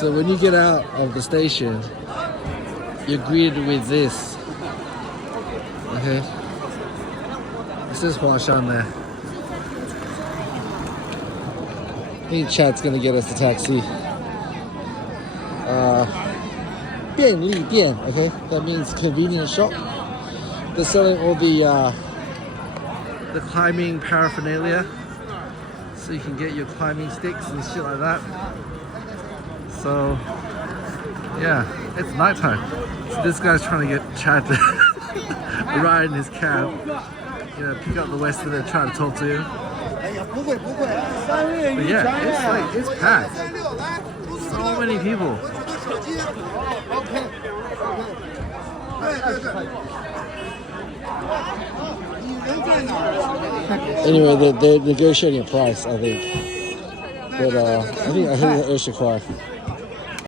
So when you get out of the station, you're greeted with this. Okay. This is huashan there. I think Chad's gonna get us a taxi. 便利店, okay? That means convenience shop. They're selling all the climbing paraphernalia. So you can get your climbing sticks and shit like that. So, yeah, it's nighttime. So this guy's trying to get Chad to ride in his cab. You know, pick up the Westerner, try to talk to him. But yeah, it's packed. So many people. Anyway, they're negotiating a price, I think. But I think I heard the extra car.